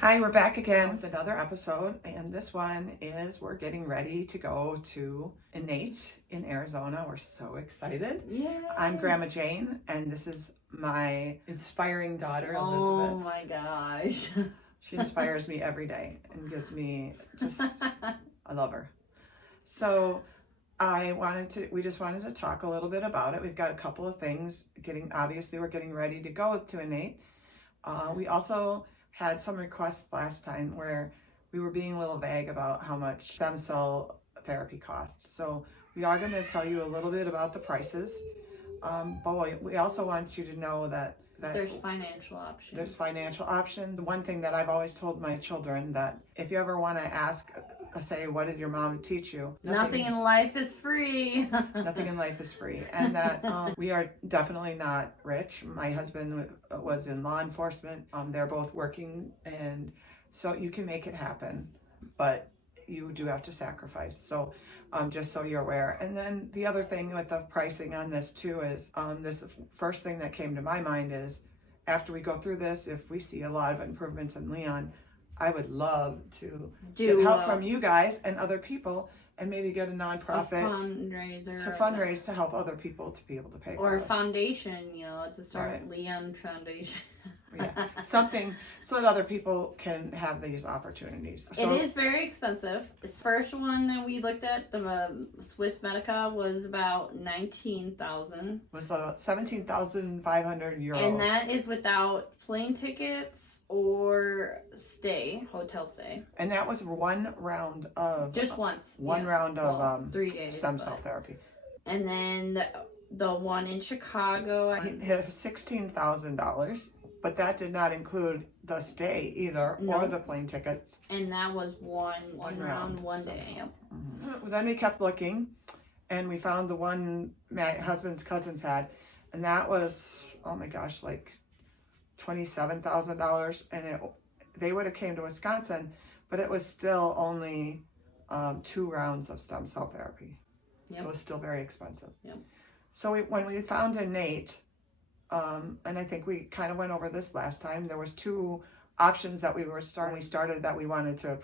Hi, we're back again with another episode, and this one is we're getting ready to go to Innate in Arizona. We're so excited. Yeah. I'm Grandma Jane, and this is my inspiring daughter, Elizabeth. Oh my gosh. She inspires me every day and gives me just, I love her. So we just wanted to talk a little bit about it. We've got a couple of things obviously we're getting ready to go to Innate. We also had some requests last time where we were being a little vague about how much stem cell therapy costs. So we are going to tell you a little bit about the prices, but we also want you to know that there's financial options. There's financial options. One thing that I've always told my children, that if you ever want to ask, say, what did your mom teach you? Nothing in life is free. Nothing in life is free. And that we are definitely not rich. My husband was in law enforcement. They're both working, and so you can make it happen, but you do have to sacrifice. So just so you're aware. And then the other thing with the pricing on this too is this first thing that came to my mind is, after we go through this, if we see a lot of improvements in Leon, I would love to get help from you guys and other people, and maybe get a nonprofit fundraiser to fundraise to help other people to be able to pay for it. Or a foundation, to start Leon Foundation. Yeah, something so that other people can have these opportunities. So, it is very expensive. The first one that we looked at, the Swiss Medica, was about 19,000. Was 17,500 euros, and that is without plane tickets or hotel stay. And that was one round of just once. One round of 3 days stem cell therapy. And then the one in Chicago, it had $16,000. But that did not include the stay either, or the plane tickets. And that was one round, one day. Yep. Mm-hmm. Then we kept looking, and we found the one my husband's cousins had, and that was, oh my gosh, like $27,000. And they would have came to Wisconsin, but it was still only 2 rounds of stem cell therapy. Yep. So it was still very expensive. Yep. So when we found Innate, and I think we kind of went over this last time, there was 2 options that we started that we wanted to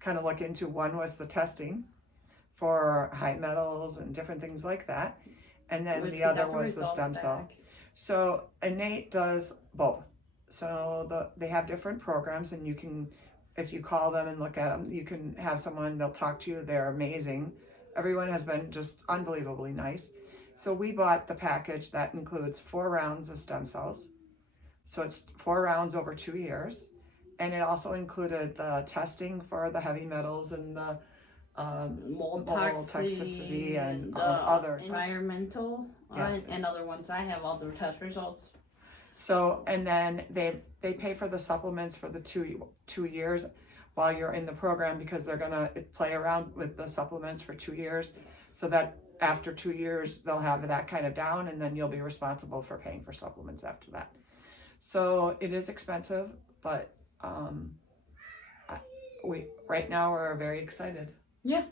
kind of look into. One was the testing for high metals and different things like that, and then the other was the stem cell. So Innate does both. So they have different programs, and you can, if you call them and look at them, you can have someone, they'll talk to you. They're amazing. Everyone has been just unbelievably nice. So we bought the package that includes 4 rounds of stem cells. So it's 4 rounds over 2 years. And it also included the testing for the heavy metals and the mold toxicity and other environmental and other ones. I have all the test results. So, and then they pay for the supplements for the 2 years while you're in the program, because they're gonna play around with the supplements for 2 years, so that after 2 years, they'll have that kind of down, and then you'll be responsible for paying for supplements after that. So it is expensive, but right now we're very excited. Yeah.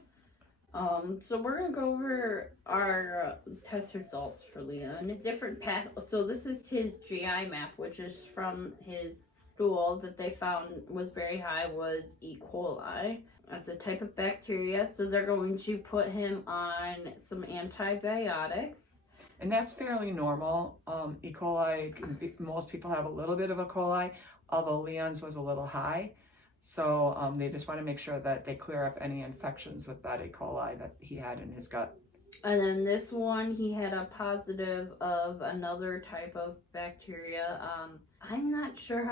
So we're gonna go over our test results for Leon. Different path. So this is his GI map, which is from his stool that they found was very high, was E. coli. That's a type of bacteria, so they're going to put him on some antibiotics. And that's fairly normal. E. coli, most people have a little bit of E. coli, although Leon's was a little high. So they just want to make sure that they clear up any infections with that E. coli that he had in his gut. And then this one, he had a positive of another type of bacteria. I'm not sure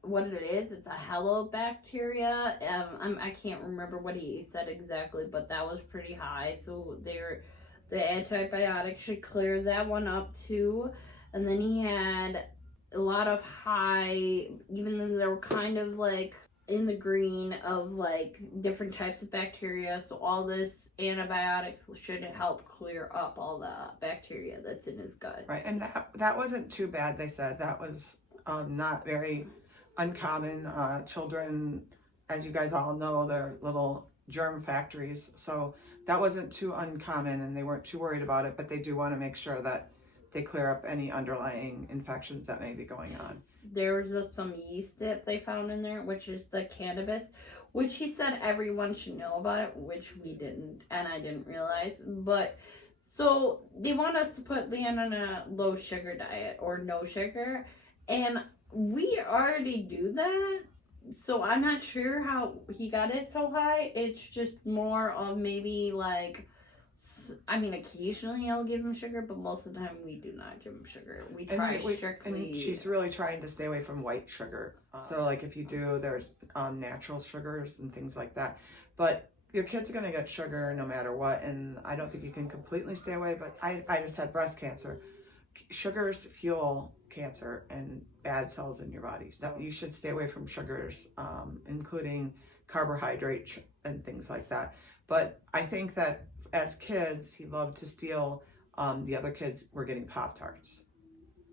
what it is. It's a halobacteria. I can't remember what he said exactly, but that was pretty high. So the antibiotics should clear that one up too. And then he had a lot of high, even though they were kind of like in the green, of like different types of bacteria. So all this antibiotics should help clear up all the bacteria that's in his gut. Right, and that wasn't too bad. They said that was not very uncommon. Children, as you guys all know, they're little germ factories, so that wasn't too uncommon, and they weren't too worried about it. But they do want to make sure that they clear up any underlying infections that may be going on. there was just some yeast that they found in there, which is the cannabis, which he said everyone should know about it, which we didn't, and I didn't realize. But so they want us to put Leon on a low sugar diet or no sugar, and we already do that. So I'm not sure how he got it so high. It's just more of maybe like, I mean, occasionally I'll give him sugar, but most of the time we do not give him sugar. We try strictly. And she's really trying to stay away from white sugar. So like if you do, there's natural sugars and things like that. But your kid's going to get sugar no matter what. And I don't think you can completely stay away. But I just had breast cancer. Sugars fuel cancer and bad cells in your body. So you should stay away from sugars, including carbohydrates and things like that. But I think that as kids, he loved to steal. The other kids were getting Pop-Tarts.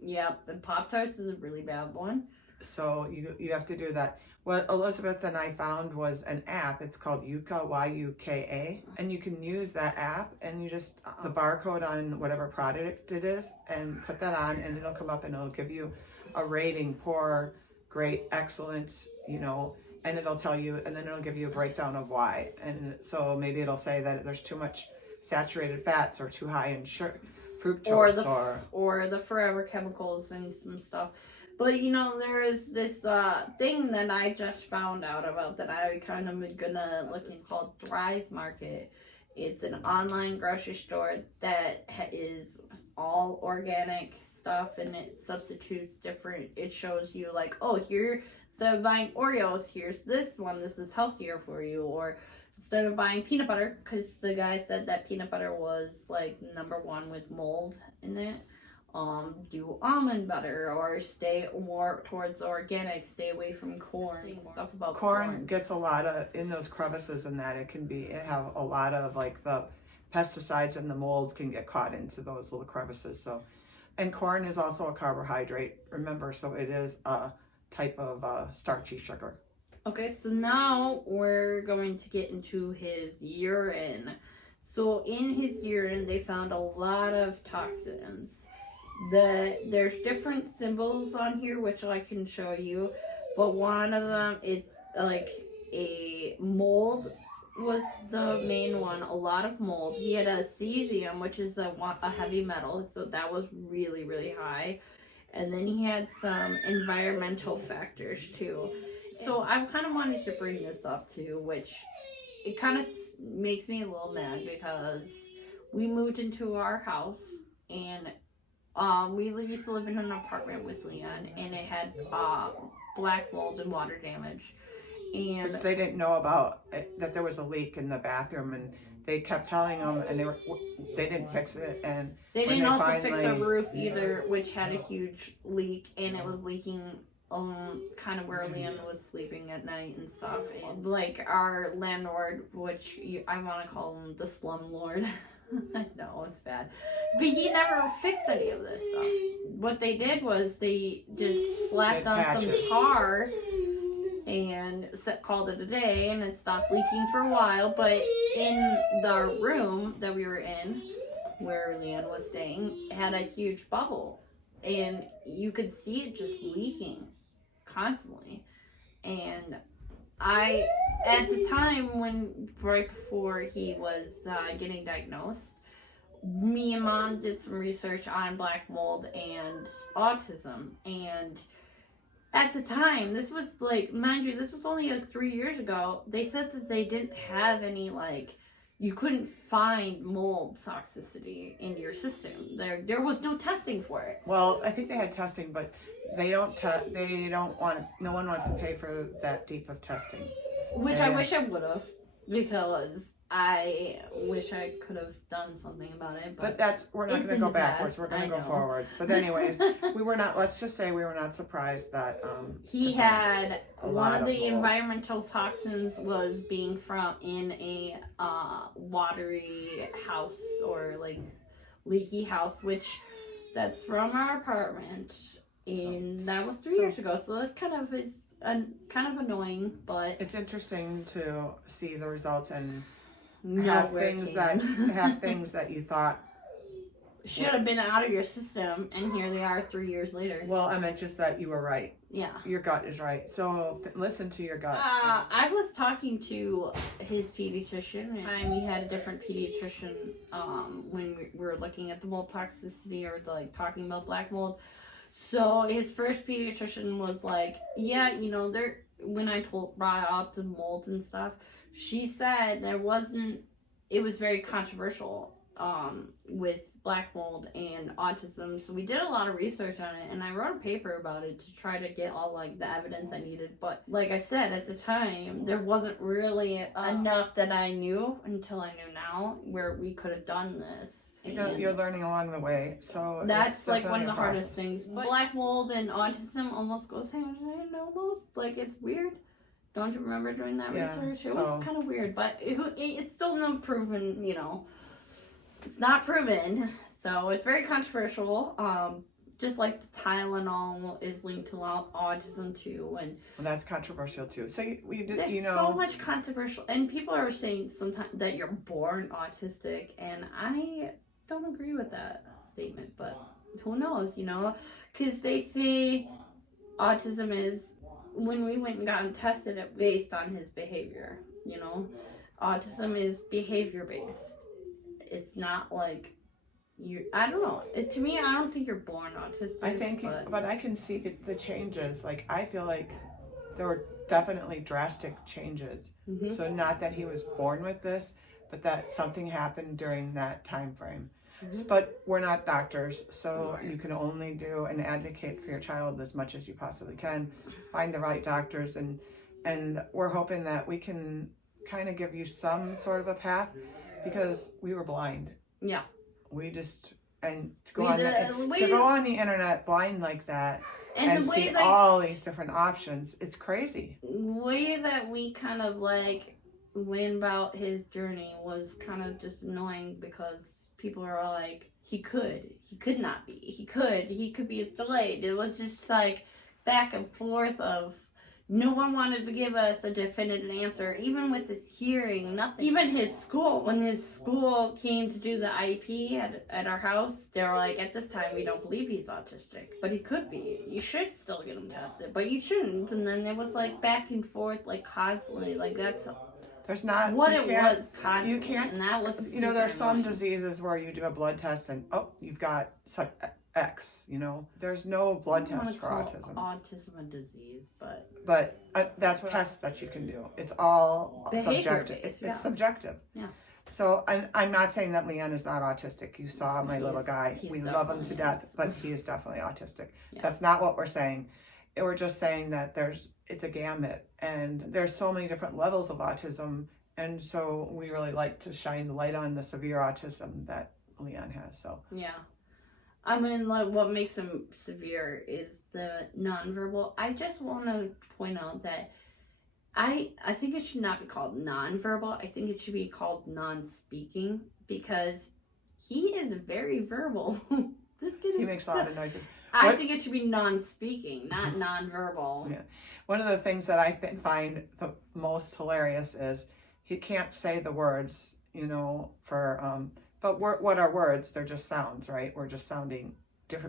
Yeah, and Pop-Tarts is a really bad one. So you have to do that. What Elizabeth and I found was an app. It's called Yuka, Yuka, and you can use that app and you just the barcode on whatever product it is and put that on, and it'll come up and it'll give you a rating: poor, great, excellent, and it'll tell you, and then it'll give you a breakdown of why. And so maybe it'll say that there's too much saturated fats or too high in fructose or the forever chemicals and some stuff. But there is this thing that I just found out about that I kind of gonna look into, called Thrive Market. It's an online grocery store that is all organic stuff, and it substitutes different. It shows you like, oh, here, instead of buying Oreos, here's this one. This is healthier for you. Or instead of buying peanut butter, because the guy said that peanut butter was like #1 with mold in it. Do almond butter, or stay more towards organic, stay away from corn, stuff about corn. Gets a lot of, in those crevices and that, it have a lot of like the pesticides and the molds can get caught into those little crevices. So, and corn is also a carbohydrate, remember, so it is a type of starchy sugar. Okay, so now we're going to get into his urine. So in his urine, they found a lot of toxins. There's different symbols on here, which I can show you, but one of them, it's like a mold was the main one, a lot of mold. He had a cesium, which is a heavy metal, so that was really, really high. And then he had some environmental factors too. So I kind of wanted to bring this up too, which it kind of makes me a little mad because we moved into our house and we used to live in an apartment with Leon, and it had black mold and water damage. And which they didn't know about, that there was a leak in the bathroom, and they kept telling them, and they didn't fix it. And they didn't also fix a roof either, which had a huge leak, and it was leaking kind of where Leon was sleeping at night and stuff. And like our landlord, which I want to call him the slum lord. I know, it's bad. But he never fixed any of this stuff. What they did was they just slapped on some tar and called it a day, and it stopped leaking for a while. But in the room that we were in, where Leon was staying, had a huge bubble. And you could see it just leaking constantly. And at the time right before he was getting diagnosed, me and Mom did some research on black mold and autism. And at the time, this was like, mind you, this was only like 3 years ago, they said that they didn't have any, like, you couldn't find mold toxicity in your system. There was no testing for it. Well, I think they had testing, but no one wants to pay for that deep of testing. Which I wish I would have, because I wish I could have done something about it. But we're not going to go backwards. We're going to go forwards. But anyways, let's just say we were not surprised that he had one of the environmental toxins was being in a watery house, or like leaky house, which that's from our apartment. And that was 3 years ago, so that kind of is kind of annoying, but it's interesting to see the results and have things that you thought should have been out of your system, and here they are 3 years later. Well, I meant just that you were right. Yeah. Your gut is right. So listen to your gut. I was talking to his pediatrician, and we had a different pediatrician when we were looking at the mold toxicity or like talking about black mold. So his first pediatrician was like, yeah, you know, when I brought out the mold and stuff, she said it was very controversial with black mold and autism. So we did a lot of research on it, and I wrote a paper about it to try to get all like the evidence I needed. But like I said, at the time, there wasn't really enough that I knew until I knew now where we could have done this. You know, you're learning along the way, so that's like one of the process. hardest things. But black mold and autism almost goes hand in hand, almost. Like, it's weird. Don't you remember doing that research? It was kind of weird, but it's still not proven, you know. It's not proven, so it's very controversial. Just like the Tylenol is linked to autism too, and well, that's controversial too. So there's so much controversial, and people are saying sometimes that you're born autistic, and I don't agree with that statement. But who knows, you know? Because they say autism is, when we went and got tested, it based on his behavior. You know, autism is behavior based. It's not like I don't know. To me, I don't think you're born autistic. I think, but I can see the changes. Like, I feel like there were definitely drastic changes. Mm-hmm. So not that he was born with this, but that something happened during that time frame. Mm-hmm. But we're not doctors, so you can only do and advocate for your child as much as you possibly can. Find the right doctors, and we're hoping that we can kind of give you some sort of a path, because we were blind. Yeah. We just, and to go on the internet blind like that and see all these different options, it's crazy. The way that we kind of like went about his journey was kind of just annoying, because people are like, he could not be, he could be delayed. It was just like back and forth of, no one wanted to give us a definitive answer, even with his hearing, nothing. Even his school, when his school came to do the IEP at our house, they were like, at this time, we don't believe he's autistic, but he could be. You should still get him tested, but you shouldn't. And then it was like back and forth, like constantly, like that's... There's not... What it was constantly, you can't, and that was you know, there's some diseases where you do a blood test and, oh, you've got such X, you know. There's no blood test for autism. Autism a disease, but that's tests that you can do. It's all subjective. It's subjective. Yeah. So I'm not saying that Leon is not autistic. You saw my little guy. We love him to death, but he is definitely autistic. Yeah. That's not what we're saying. We're just saying that it's a gamut, and there's so many different levels of autism, and so we really like to shine the light on the severe autism that Leon has. So yeah. I mean, like, what makes him severe is the nonverbal. I just want to point out that I think it should not be called nonverbal. I think it should be called non-speaking, because he is very verbal. This kid he makes a lot of noises. I think it should be non-speaking, not nonverbal. Yeah. One of the things that I find the most hilarious is he can't say the words, you know, but what are words? They're just sounds, right? We're just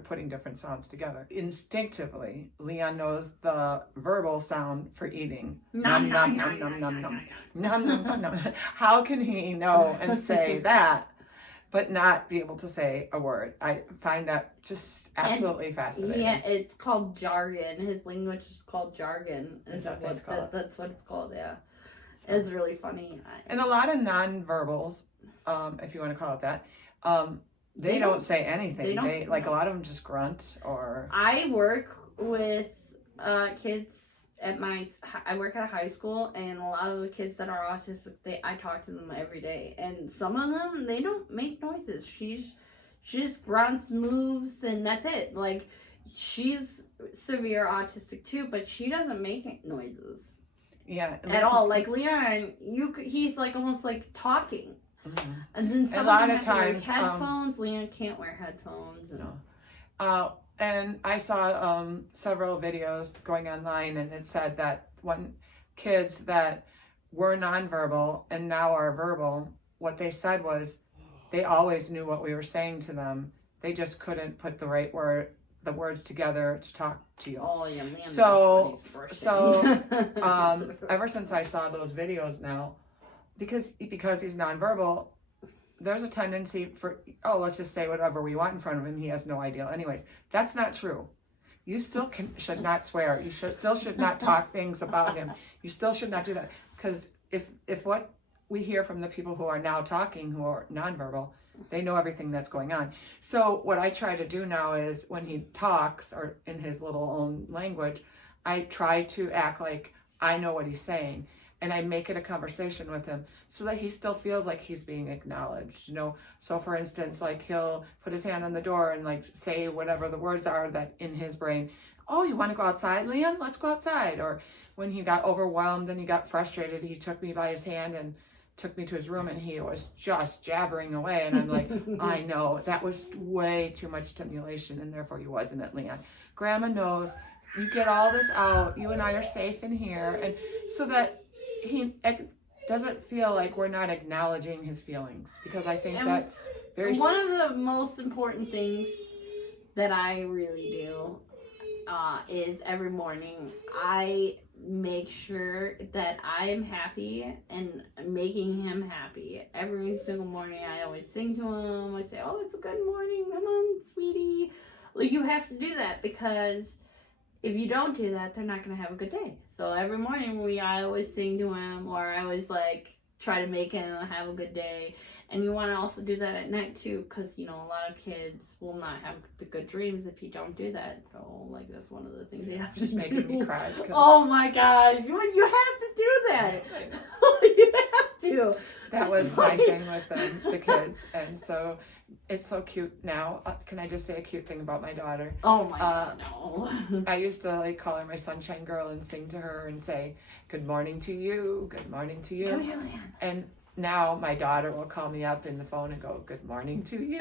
putting different sounds together. Instinctively, Leon knows the verbal sound for eating. Nom, nom, nom, nom, nom, nom. Nom, nom, nom, nom. How can he know and say that, but not be able to say a word? I find that just absolutely fascinating. Yeah, it's called jargon. His language is called jargon. Is that what it's called? That's what it's called, yeah. So, it's really funny. And a lot of non-verbals, if you want to call it that, they don't say anything. They like a lot of them just grunt or... I work with kids I work at a high school, and a lot of the kids that are autistic, I talk to them every day, and some of them, they don't make noises. She just grunts, moves, and that's it. Like, she's severe autistic too, but she doesn't make noises. Yeah. At all. Like Leon, he's like almost like talking. Mm-hmm. And then some of them have to wear headphones. Leon can't wear headphones. And I saw several videos going online, and it said that when kids that were nonverbal and now are verbal, what they said was they always knew what we were saying to them, They just couldn't put the words together to talk to you. Oh yeah, man. So ever since I saw those videos now, because he's nonverbal, there's a tendency for, let's just say whatever we want in front of him. He has no idea. Anyways, that's not true. You still should not swear. You still should not talk things about him. You still should not do that. Because if what we hear from the people who are now talking, who are nonverbal, they know everything that's going on. So what I try to do now is when he talks or in his little own language, I try to act like I know what he's saying. And I make it a conversation with him so that he still feels like he's being acknowledged, you know? So for instance, like he'll put his hand on the door and like say whatever the words are that in his brain, oh, you want to go outside, Leon? Let's go outside. Or when he got overwhelmed and he got frustrated, he took me by his hand and took me to his room and he was just jabbering away. And I'm like, I know, that was way too much stimulation and therefore you wasn't it, Leon. Grandma knows you get all this out. You and I are safe in here. And so that he doesn't feel like we're not acknowledging his feelings, because I think that's very one of the most important things that I really do is every morning I make sure that I'm happy and making him happy. Every single morning I always sing to him. I say, oh, it's a good morning, come on, sweetie. Well, you have to do that, because if you don't do that, they're not going to have a good day. So every morning I always sing to him, or I always like try to make him have a good day. And you want to also do that at night too, because you know a lot of kids will not have good dreams if you don't do that. So like that's one of the things you have to do. making me cry. Oh my gosh, you have to do that. You have to. That was my thing with the kids, and so it's so cute now. Can I just say a cute thing about my daughter? Oh my God, no. I used to like call her my sunshine girl and sing to her and say, good morning to you, good morning to you. Come here, Leon. And now my daughter will call me up in the phone and go, good morning to you,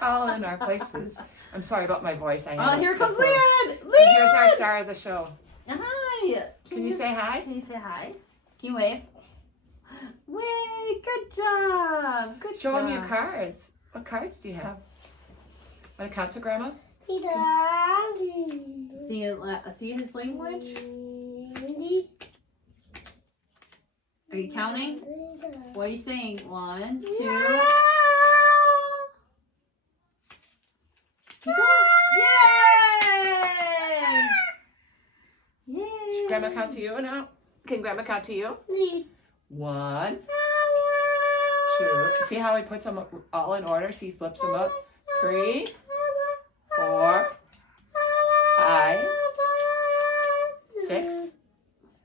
all in our places. I'm sorry about my voice. Oh, here comes Leon! Leon! Here's our star of the show. Hi! Can you say hi? Can you say hi? Can you wave? Wait, good job. Good Show job. them your cards. What cards do you have? Want to count to Grandma? See his language? Are you counting? What are you saying? 1, 2. Keep going. Yay! Yay! Should Grandma count to you or no? Can Grandma count to you? 1, 2. See how he puts them all in order? See, he flips them up. 3, 4, 5, 6,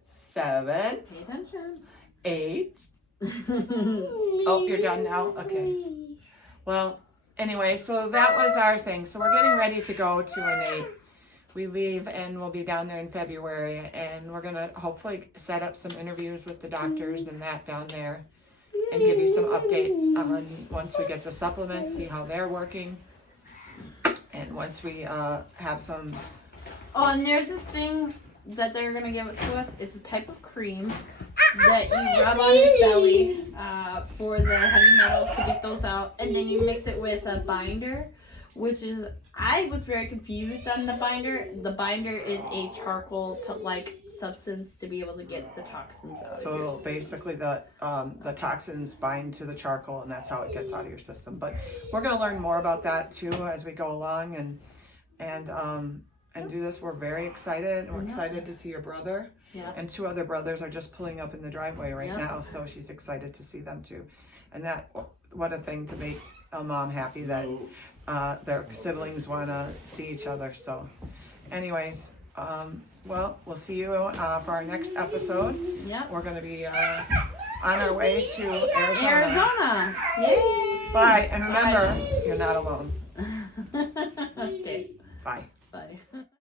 7, Pay attention. 8. Oh, you're done now? Okay. Well, anyway, so that was our thing. So we're getting ready to go to an 8. We leave and we'll be down there in February, and we're going to hopefully set up some interviews with the doctors and that down there and give you some updates on once we get the supplements, see how they're working. And once we have some... Oh, and there's this thing that they're going to give it to us. It's a type of cream that you rub on his belly for the heavy metals to get those out. And then you mix it with a binder, which is... I was very confused on the binder. The binder is a charcoal-like substance to be able to get the toxins out of your So system. basically the toxins bind to the charcoal, and that's how it gets out of your system. But we're going to learn more about that too as we go along and do this. We're very excited. We're excited to see your brother. Yeah. And 2 other brothers are just pulling up in the driveway right Yep. now, so she's excited to see them too. And that, what a thing to make a mom happy that their siblings want to see each other. So anyways, well, we'll see you for our next episode. Yep. We're going to be on our way to Arizona. Arizona. Yay! Bye. And remember, you're not alone. Okay. Bye.